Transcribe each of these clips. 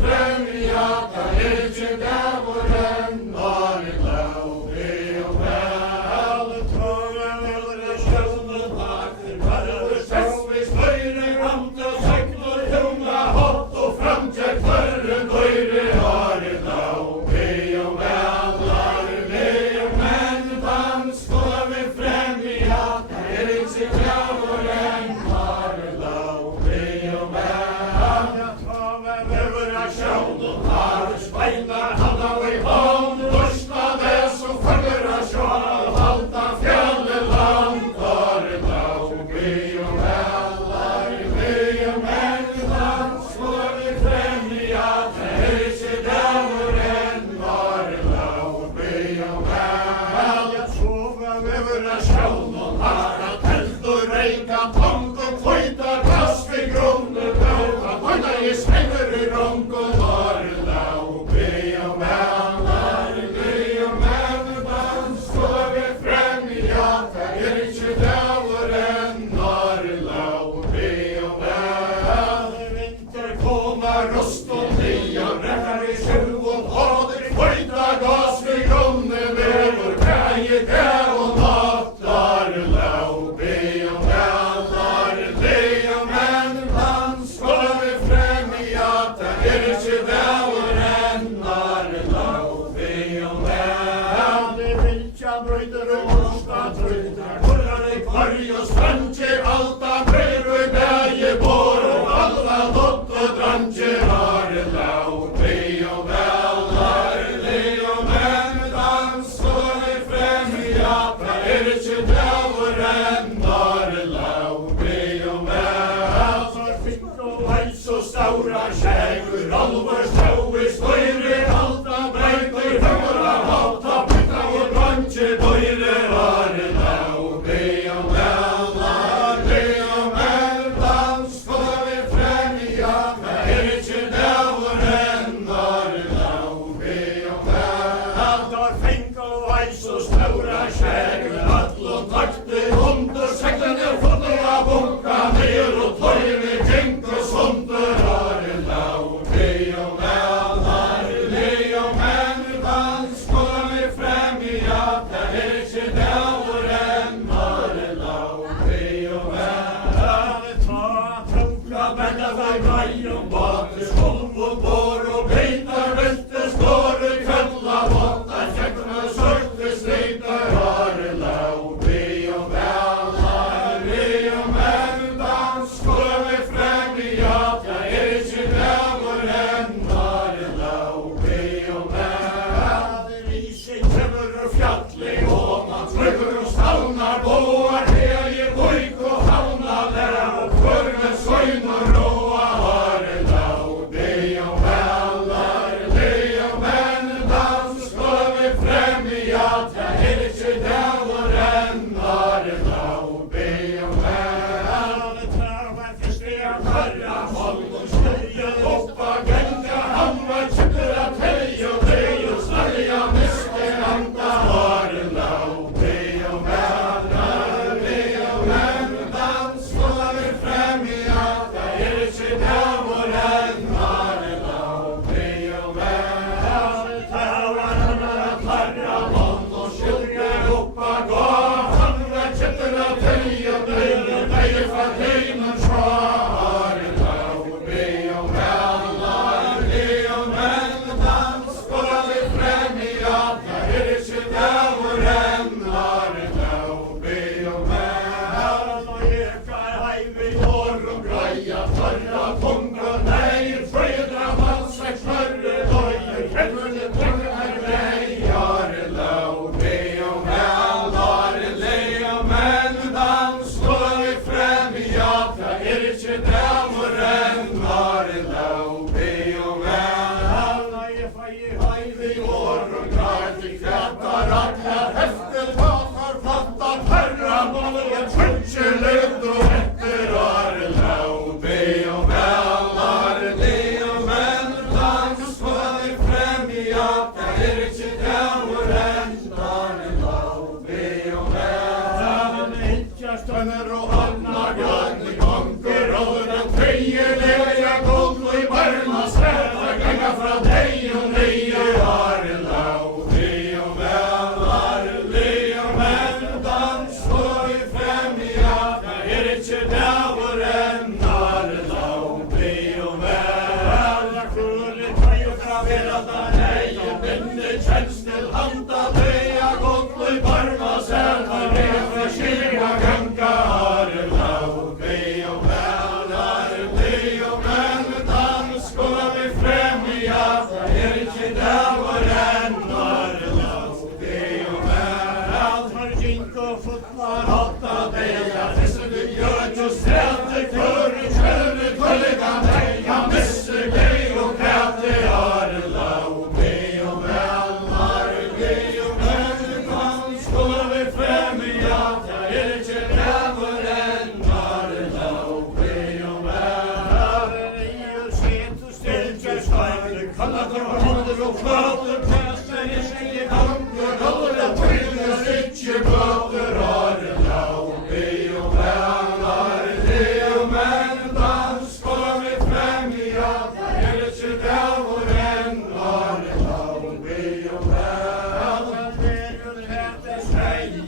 Fremja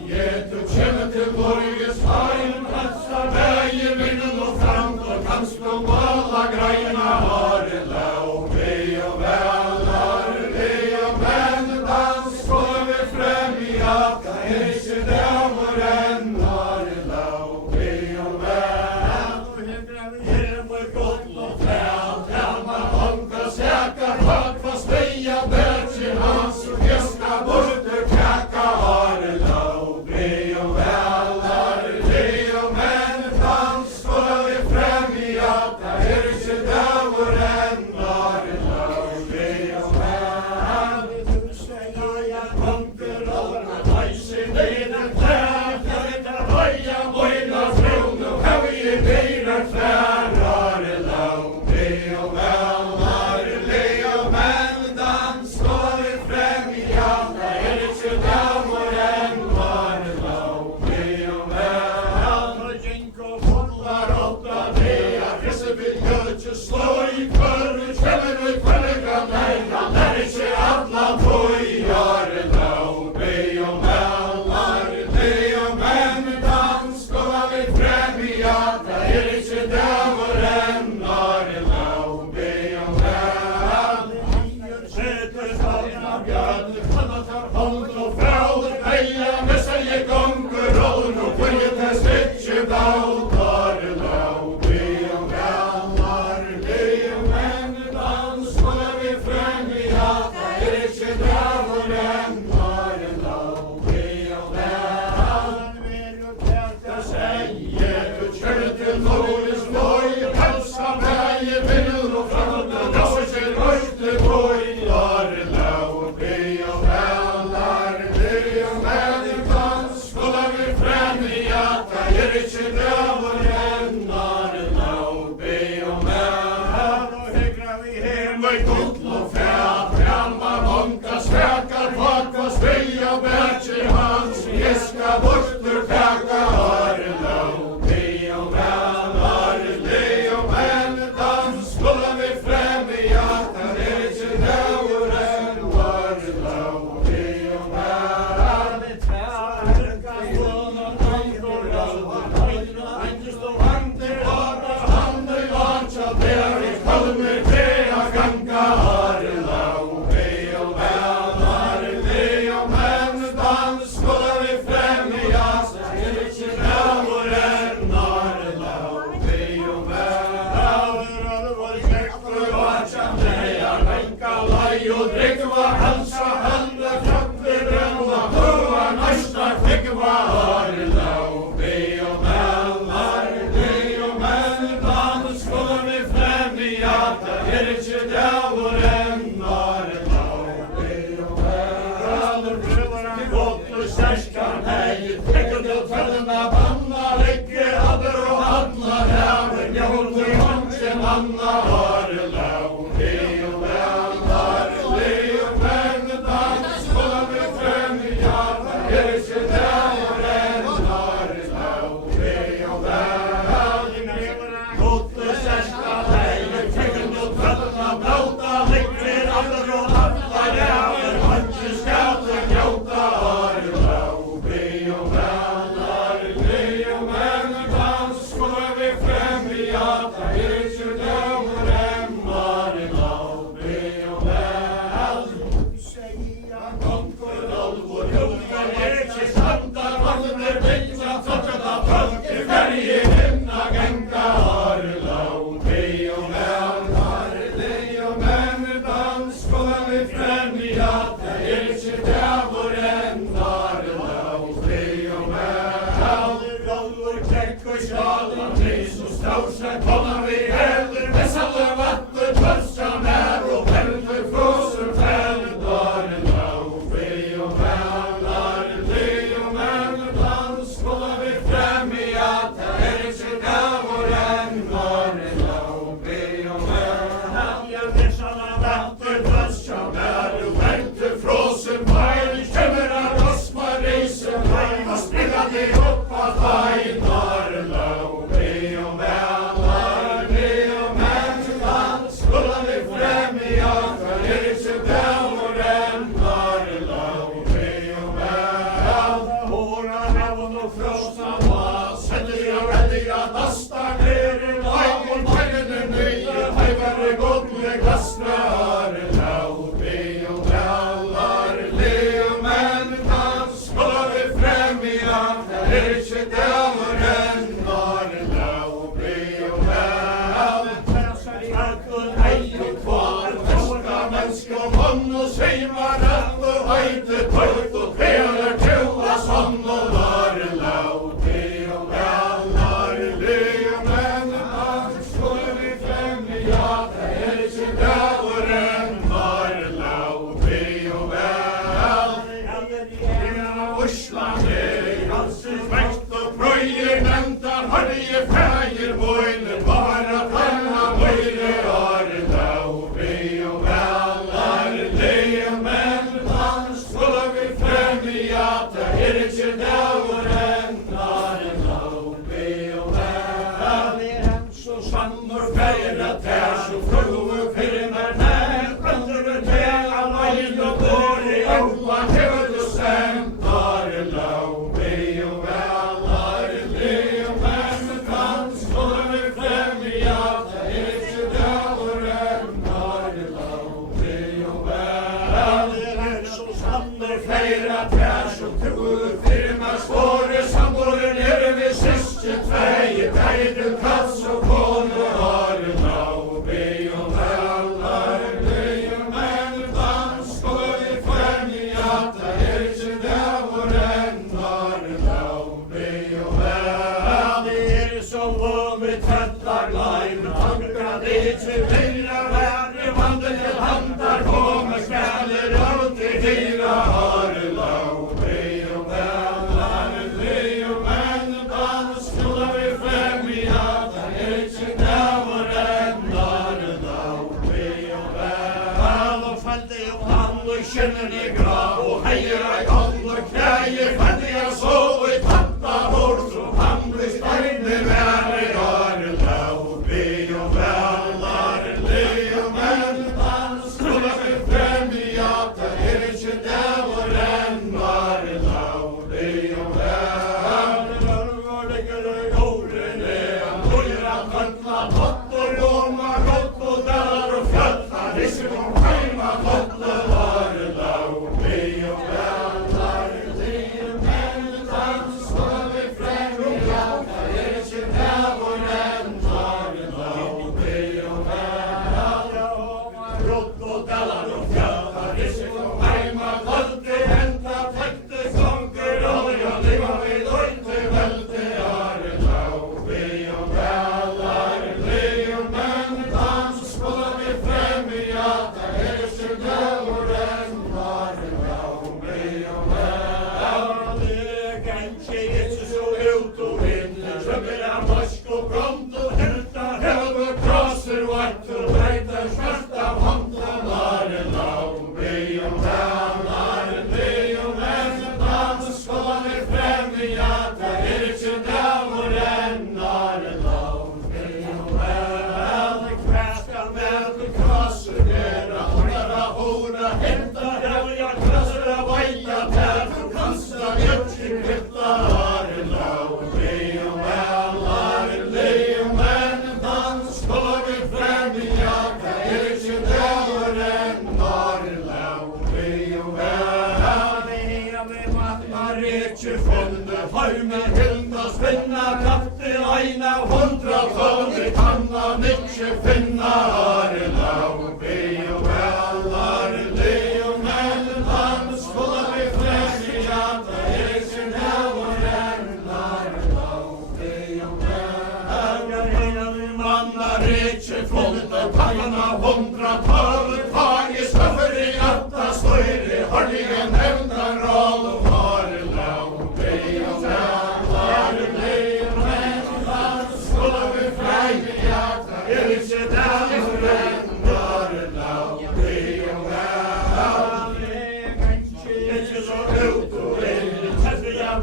Get to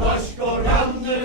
Başkorandı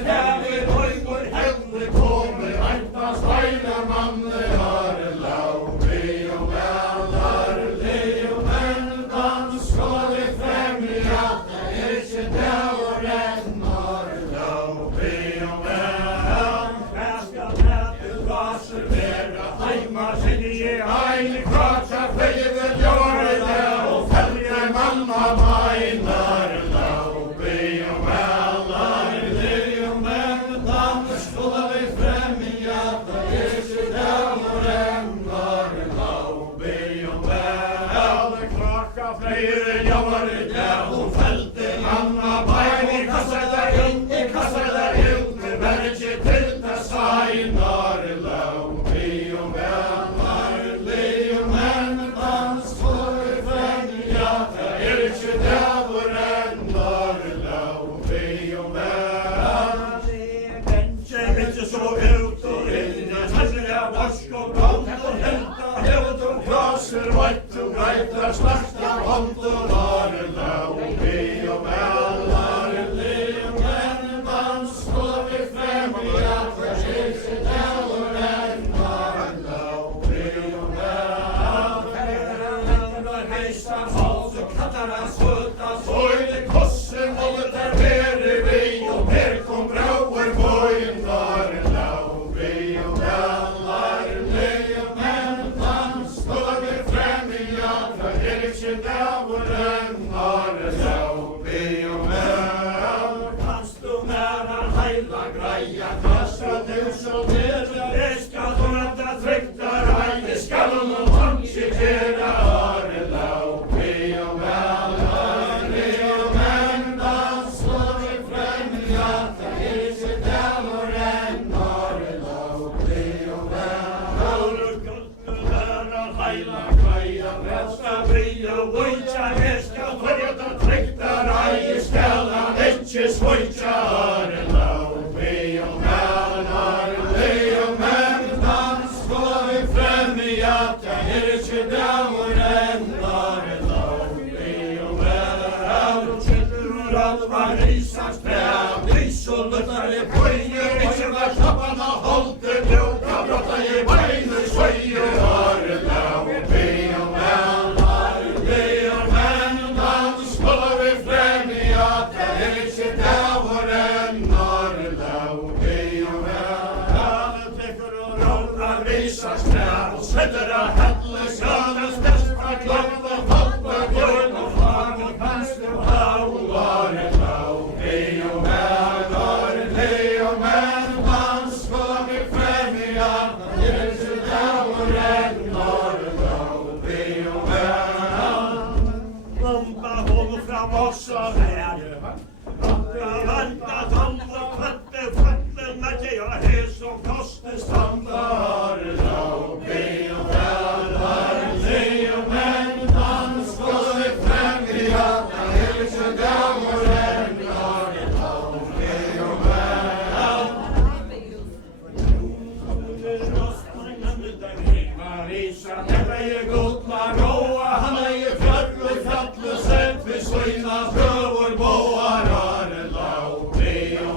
heila græja, kassa þess og vera, ég skal þorða þrygtar að ég skal hansi gera orða og við og menn dans og við fremja, það sér dæmur enn orða og við og heila græja, kassa bryja og vujja, ég skal þorða þrygtar að ég skal hansi svojja orða og við og menn dans og við fremja, það sér dæmur enn orða og við og var Ísaks tref, Ís og luttari bøyer, ikke var tappan og holdt ljóka, brotta ég beinu svøye orða og við og menn dans og við fremja, það sér dæmur enn orða og við og tekur og rólar Ísaks tref, og setur að hella sjáðast þess að klokka hoppa glögg og fag og kannski há orða og við og menn dans og við fremja, það sér dæmur enn orða og við og lamba hóðu fram oss og her, vanda tanda kvöldu kvöldu með ég og hés og kosti standa orða og við og menn dans og við fremja, það sér dæmur enn orða og við og Ísa, nefna ég gútla róa, hann ég fjallu sett við svína fröfur bóar orða og við og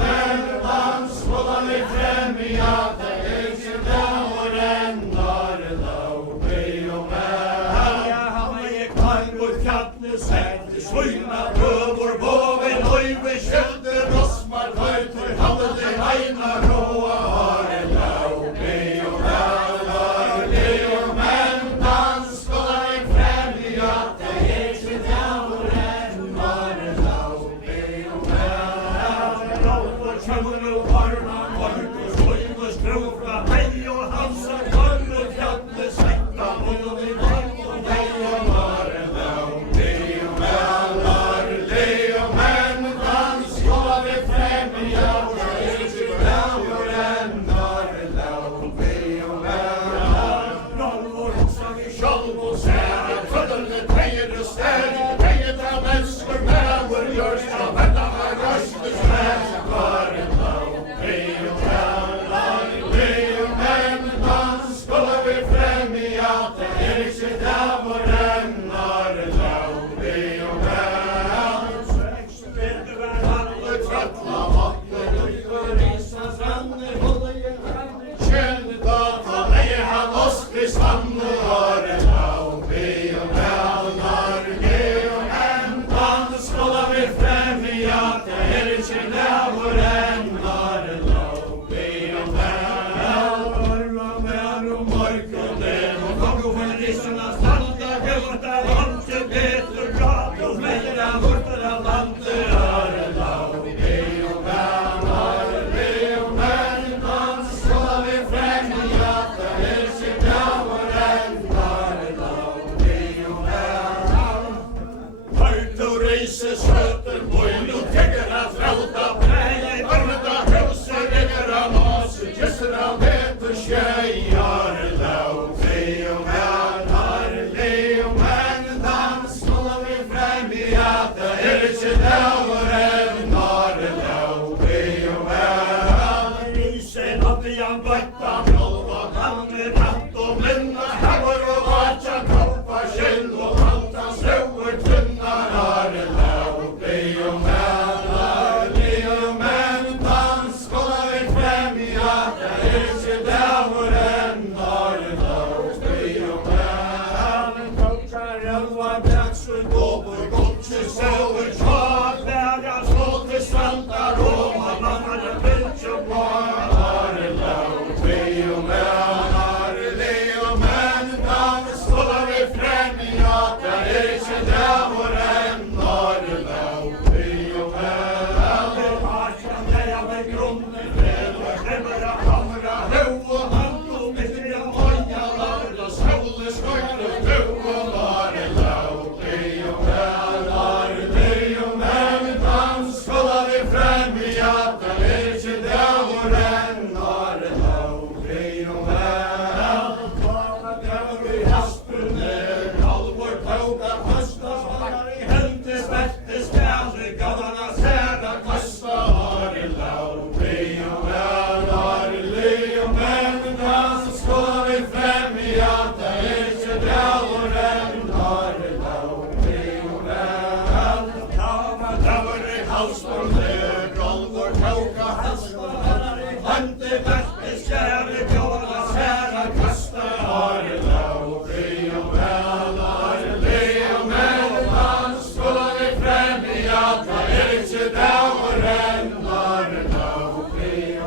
menn dans og við fremja, það sér dæmur enn orða og við og hann ég fjallu sett við svína fröfur bóar laufi skjöldu rosmar tautur hafði hæna róa orða og við og menn dans og við fremja, það sér dæmur enn orða og við og ráður kjömmur og varna morgu svöimu skrúfra hei og halsa kvöldu fjallu sætta og við varna hei og orða og við og menn dans og við fremja, það sér dæmur enn orða og við og Rálfur hugsa við sjálf og sér, kvöldurðu tegir og stær, tegir það mennskur meðan gjörst og þetta var röstu smerk orða og med grunden fred, hemmer av hamra, høv og hand, og midt i moja lar, og sole skøyte, høv og bare lau, og vel, og vel, dans, skåla vi frem i at det ikke døren, og lau, og vel, døver i haspene, alvor tauga, høsta, svarar i hente, spette, skjære, gavana, særa, kasta, og lau, og vel, dans, skåla vi frem i at det ikke døren, og lau, og vel, døver i halsbåndet, alvor tauga, høsta, svarar i hente, spette, skjære, gavana, særa, kasta, og lau, og vel, dans, skåla vi frem i at det ikke døren, og lau, og vel,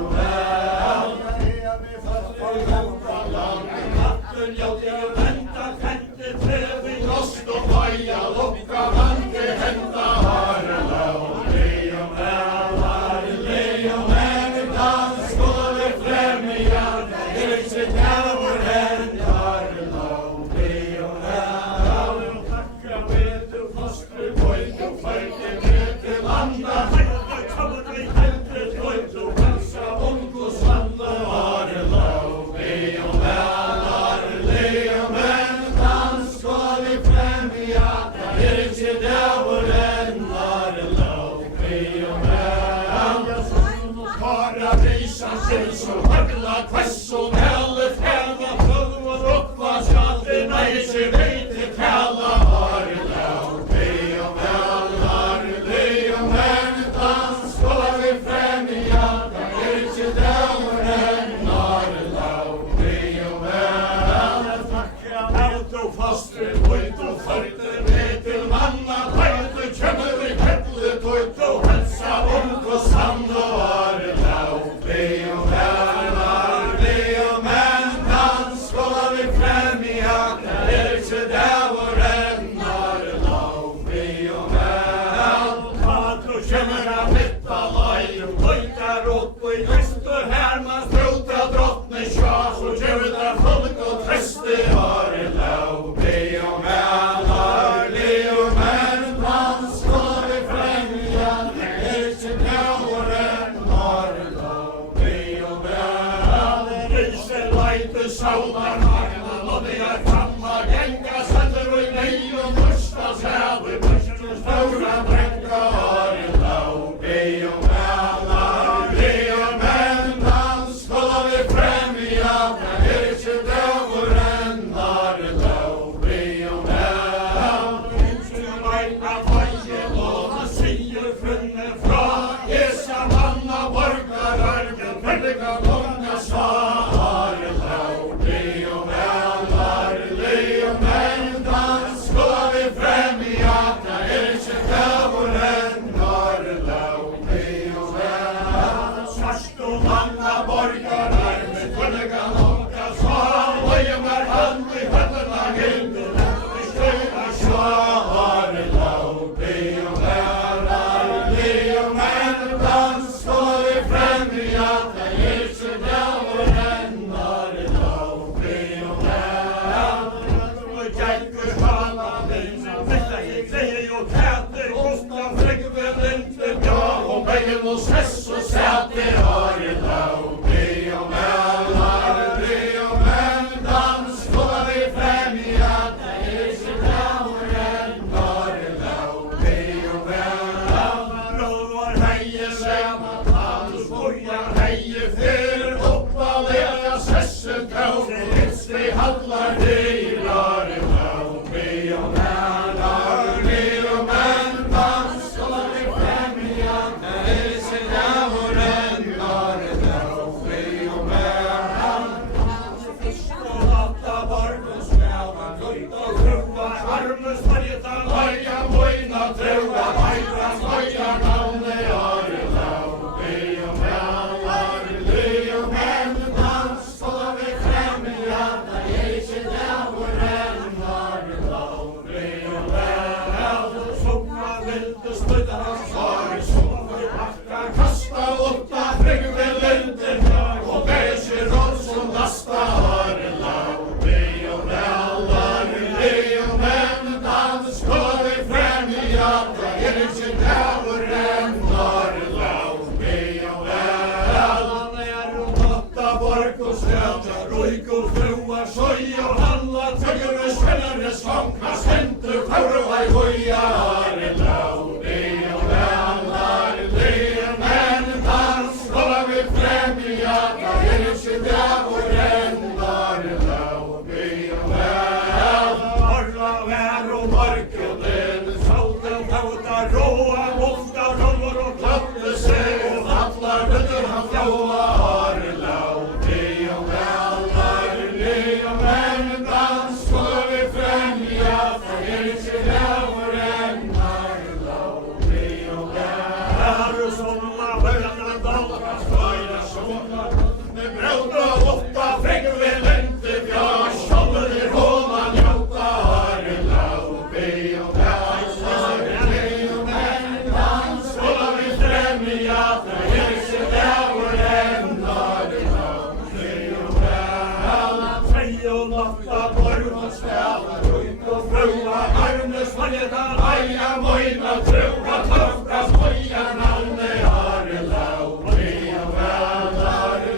natten hjaldi og venta, fente, trevi, lost og maja, lukka, vante, henta, og lau, og vel, dans, skåla vi frem i at det ikke døren, og lau, og vel, takka vetu, fostru, bøytu, føyte, vetu, landa, heite, kabri, heite, tøytu, helsa, ungu, svanna, og lau, og vel, dans, skåla vi frem i at det ikke døren, og lau, og vel, kara risa, silsu, hagla, kvessu, helle, fæla, prøv og rukva, sjati, nei, ikke veiti, kalla, og lau, og vel, dans, skåla vi frem i at det ikke døren, og lau, og vel, auto, fastri, bøytu, føyte, vetu, manna, bøytu, kjømmer vi kettle, tøytu, helsa, ungu, sandu, og lau, og vel, dans, skåla vi frem i at det ikke døren, og lau, og vel, patru, kjømmer av mitta, leir, bøytar opp, og i kristur, hermas, bruta, drottne, sjås, og kjøvda, folk og trøste, og lau, og vel, dans, skåla vi frem i at det ikke døren, og lau, og vel, rise, leite, saular, magna, loddigar, kamma, genga, setter og i nei, og mørsta, sævi, mørstu, stóra, brekka, og lau, og vel, dans, skåla vi frem i at det ikke døren, og lau, og vel, husen veina, feie, låna, sier, funne, fra, esa, manna, borgar, argen, velga, longa, svar, lau, og vel, dans, skåla vi frem i at det ikke døren, og lau, og vel, svarst og manna, borgar, armen, velga, longa, svar, løymer, hand i høttena, hilde, i støyna, svar, lau, og vel, dans, skåla vi frem i at det ikke døren, og lau, og vel, kjelkur, skala, vinna, vetta, jeg greier jo kæte, kosta, fregve, linte, bja, og bein og sess og sæte, og lau, og vel, dans, skåla vi frem i at det ikke døren, og lau, og vel, rådvar, heie, sæma, talus, boja, heie, fyr, oppa, lega, sessen, tau, hitstri, hallar, dyrar, lau, og vel, dans, skåla vi frem i at det ikke døren, og lau, og vel, skålata, barn og smæla, gøyta, grubba, armes, varjeta, laja, møyna, trauga, heitra, skoja, navne, og lau, og vel, somma höjande dolkar skøyra somma. Med brød og åtta frekk vi lente bjør, sjåler i hånda njóta harre lau, be og dans, be og menn dans, skåla vi frem i at det ikke dæver enda det lau, be og menn, tre og natta borg og spela, røyk og frøa, arnes valgeta, leia møyna, trøka, tøfka, smøya, navne harre lau, be og menn,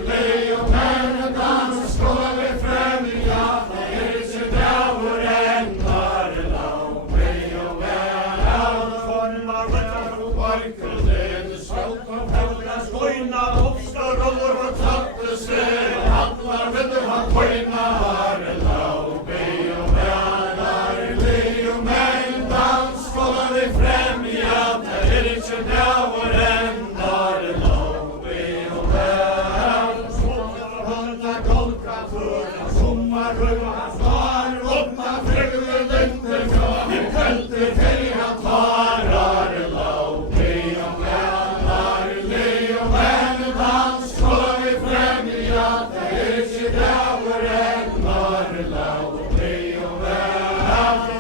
be og menn dans, skåla vi frem i at det ikke dæver enda det lau, be og menn, formar vettar og barker, lene skjalt og pævra, skøyna, oppskar, roller og tatte seg, handlar vinner han køyna harre lau, be og menn, be og menn dans, skåla vi frem i at det ikke dæver enda det lau, be og menn, skåla hånda golka føra, sommar høyra hans var, åpna frekve lente fra, vi kølte feri han tar harre lau, be og menn, be og menn dans, skåla vi frem i at det ikke dæver enda det lau, be og menn,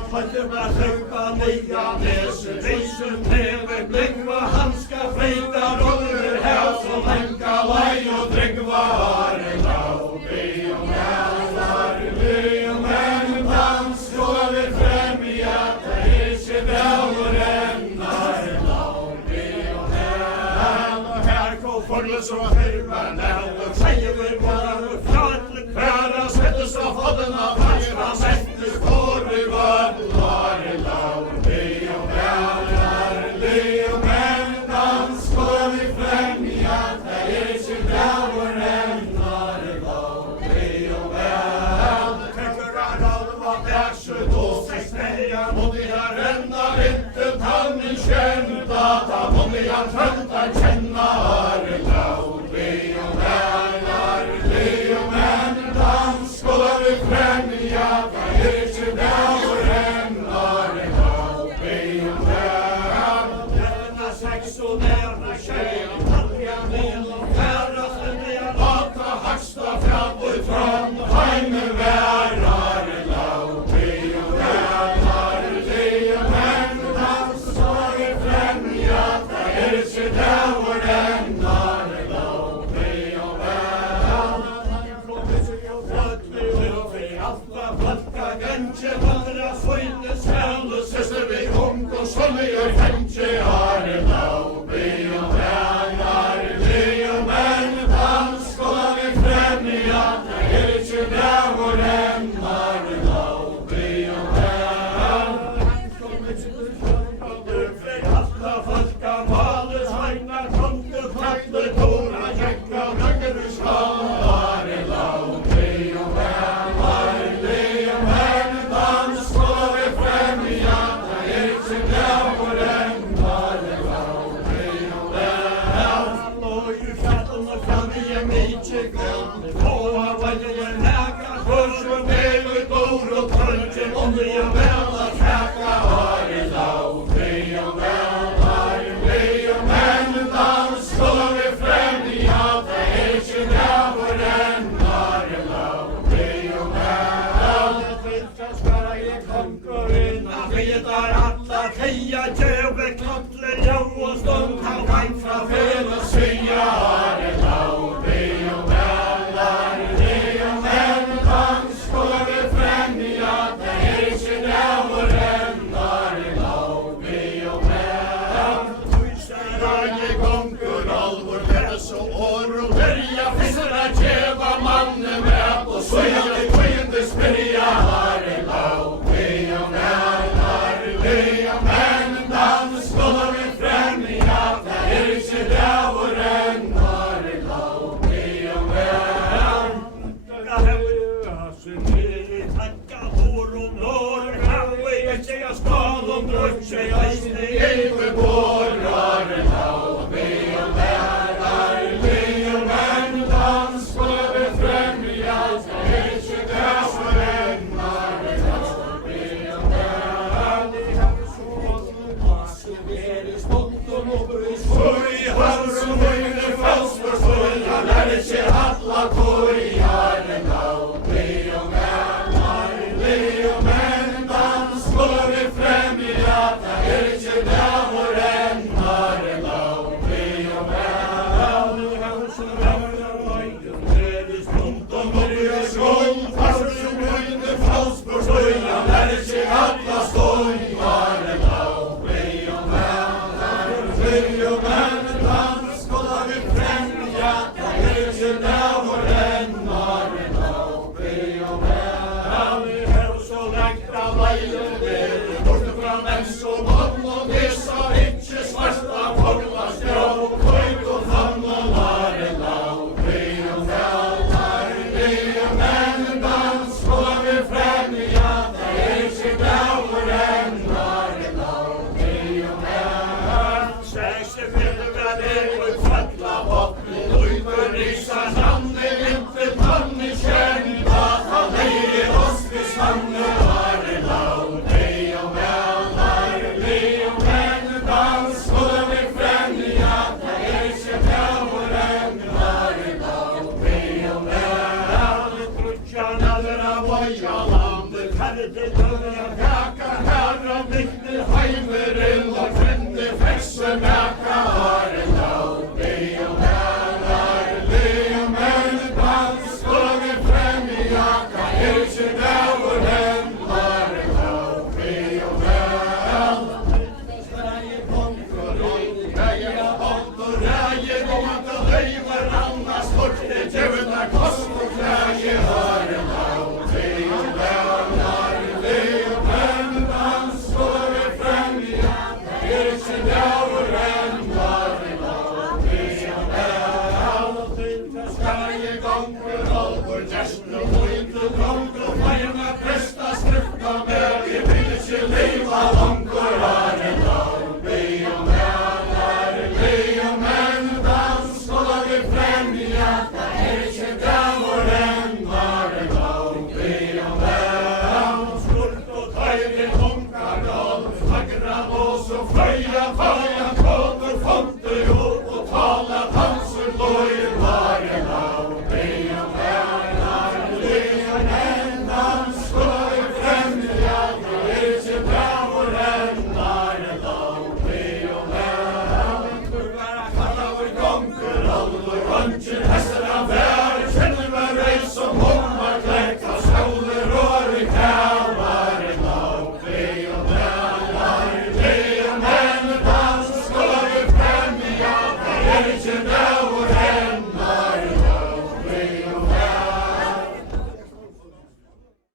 Høyra søka nea nese, reisen hever blengva, hanska freita, roller her som henka lei og drengva harre lau, be og menn, be og menn dans, skåla vi frem i at det ikke dæver enda det lau, be og menn, og her kom forles og høyra nævn, seier vi var og fjartle kværa, settes av fadderna, fajra, settes for vi var, harre lau, be og menn, be og menn dans, skåla vi frem i at det ikke dæver enda det lau, be og menn, trekker er alva bæsjøt og seksteia, måtte jeg renna vinter, tannin kjenta, ta måtte jeg trønta kjenna harre lau, be og menn, be og menn dans, skåla vi frem i at det ikke dæver enda det lau, be og menn, nevna seks og nevna tjei, talja ned og færa stendja, lata haksta fram og fram, heime vær harre lau, be og menn, be og menn dans, skåla vi frem i at det ikke dæver enda det lau, be og menn, kommer seg og fløtli og vi alfa flatka gentje, vandra svøyne svelle, søster vi hong og sånne gjør fengtje harre lau, be og menn, be og menn dans, skåla vi frem i at det ikke dæver enda det lau, be og menn, kommer seg og fløtli og vi alfa flatka male, svøyne, konge, flatle, tora, jekka, røgger, skala, harre lau, be og menn, be og menn dans, skåla vi frem i at det ikke dæver enda det lau, be og menn, og i fjallen og fram i en mykje grønn, på av valje næga, hørsjø med og dår og tøntje, og nye vela træka harre lau, be og menn, be og menn dans, skåla vi frem i at det ikke dæver enda det lau, be og menn, fylta skara jeg konkurinn, av vidar alla teia, djøve klottle, jau og stund, han veik fra fel og sya harre lau, be og menn, be og menn dans, skåla vi frem i at det ikke dæver enda det lau, be og menn, tøysera jeg konkur alvor, vers og år og verja, fissera djeva manne med, og søya det kvøyende spyrja harre lau, be og menn, be og menn dans, skåla vi frem i at det ikke dæver enda det lau, be og menn, da hefur asen nere, takka hår og når, kaffe ikke jeg skal om drøtje, eisne eivur bor, harre lau, be og menn, be Jaka herra miklu heimur illa frendi ferse meka åren då be och lärarlig och men dans skulle främja kanske där hem åren då be och lärarlig Sverige kontroll greja och greja om att höja annars bort det jävla kost och greja åren då be och lärarlig och men dans skulle främja kanske där hem åren då be och lärarlig Sverige kontroll för just